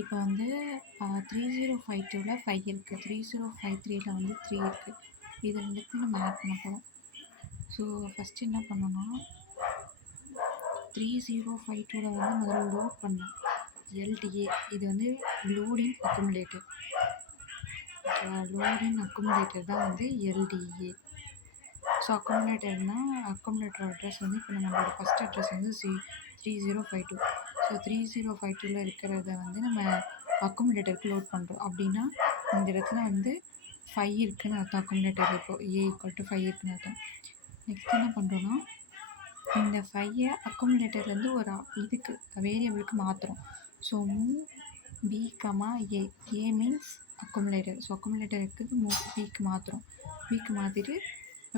இப்போ வந்து 3052ல் 5 இருக்குது, 3053ல் வந்து 3 இருக்குது. இது ரெண்டுத்தையும் நம்ம ஆட் பண்ண போகிறோம். ஸோ ஃபஸ்ட்டு என்ன பண்ணணும்னா 3052ல் வந்து முதல்ல லோட் பண்ணணும். எல்டிஏ இது வந்து லோடிங் அக்குமுலேட்டர். ஓகேவா? லோடிங் அக்குமுலேட்டர் தான் வந்து எல்டிஏ. ஸோ அக்குமுலேட்டர் அட்ரஸ் வந்து இப்போ நம்மளோட ஃபஸ்ட் அட்ரஸ் வந்து 3052. ஸோ 3052ல் இருக்கிறத வந்து நம்ம அக்குமுலேட்டருக்கு லோட் பண்ணுறோம். அப்படின்னா இந்த இடத்துல வந்து 5 இருக்குதுன்னு அர்த்தம். அக்குமுலேட்டர் இப்போது A = 5 இருக்குதுன்னு அர்த்தம். நெக்ஸ்ட் என்ன பண்ணுறோன்னா இந்த 5 அக்குமுலேட்டர்லேருந்து ஒரு இதுக்கு வேரியபிளுக்கு மாற்றுறோம். So move B, A. A means accumulator. So accumulator இருக்குது மூவ் Bக்கு மாற்றுறோம். Bக்கு மாற்றிட்டு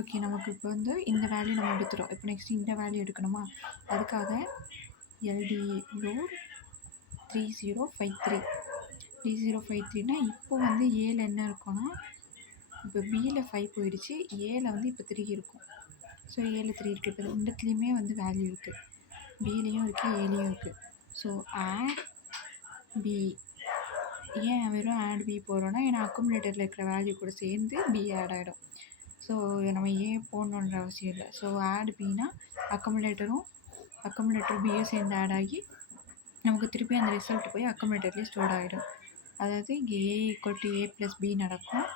ஓகே நமக்கு இப்போ வந்து இந்த வேல்யூ நம்ம எடுத்துகிறோம். இப்போ நெக்ஸ்ட் இந்த வேல்யூ எடுக்கணுமா, அதுக்காக எல்டிஏ லோட் 3053. 3053னா இப்போ வந்து ஏல என்ன இருக்கும்னா, இப்போ பியில் 5 போயிடுச்சு, ஏல வந்து இப்போ 3 இருக்கும். ஸோ ஏல 3 இருக்குது. இப்போ ரெண்டுத்துலேயுமே வந்து வேல்யூ இருக்குது, பிலேயும் இருக்குது ஏலேயும் இருக்குது. So add B. ஏன் வெறும் ஆட் பி போடுறோன்னா, ஏன்னா அக்குமுலேட்டரில் இருக்கிற வேல்யூ கூட சேர்ந்து பி ஆட் ஆகிடும். ஸோ நம்ம ஏன் போடணுன்ற அவசியம் இல்லை. ஸோ ஆட் பின்னா அக்குமுலேட்டர் பியும் சேர்ந்து ஆட் ஆகி நமக்கு திருப்பி அந்த ரிசல்ட் போய் அக்குமுலேட்டர்லேயே ஸ்டோர் ஆகிடும். அதாவது இங்கே A = A + B நடக்கும்.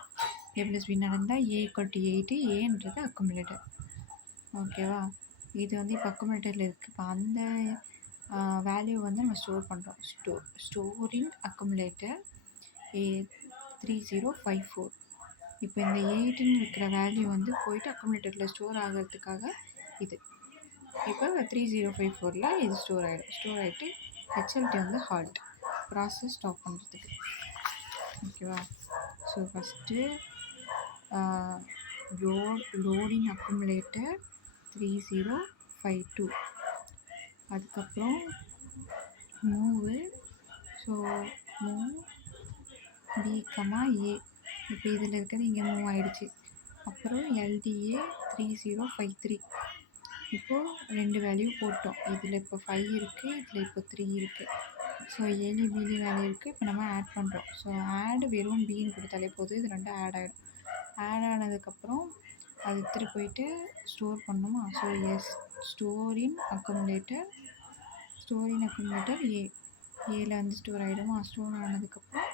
A + B நடந்தால் A = 8. ஏன்றது அக்குமுலேட்டர். ஓகேவா? இது வந்து இப்போ அக்குமுலேட்டரில் இருக்குது. இப்போ அந்த வேல்யூ வந்து நம்ம ஸ்டோர் பண்ணுறோம். Storing accumulator A3054. இப்போ இந்த 8ன்னு இருக்கிற வேல்யூ வந்து போயிட்டு அக்குமுலேட்டரில் ஸ்டோர் ஆகிறதுக்காக இது. இப்போ 3054ல் இது ஸ்டோர் ஆகிட்டு ஹெச்எல்டி வந்து ஹால்ட் ப்ராசஸ் ஸ்டாப் பண்ணுறதுக்கு. ஓகேவா? So first loading accumulator 3052. அதுக்கப்புறம் move. So move B, A. இப்போ இதில் இருக்கிறது இங்கே மூவ் ஆகிடுச்சு. அப்புறம் எல்டிஏ 3053. இப்போது 2 வேல்யூ போட்டோம். இதில் இப்போ 5 இருக்குது, இதில் இப்போ 3 இருக்குது. ஸோ ஏலி பிலி வேல்யூ இருக்குது. இப்போ நம்ம ஆட் பண்ணுறோம். ஸோ ஆட் வெறும் பின்னு கொடுத்தாலே போதும், இது ரெண்டும் ஆட் ஆகிடும். ஆட் ஆனதுக்கப்புறம் அது எடுத்துகிட்டு போயிட்டு ஸ்டோர் பண்ணணுமா. ஸோ ஸ்டோரின் அக்குமுலேட்டர் ஏல வந்து ஸ்டோர் ஆகிடுமா. ஸ்டோர் ஆனதுக்கப்புறம்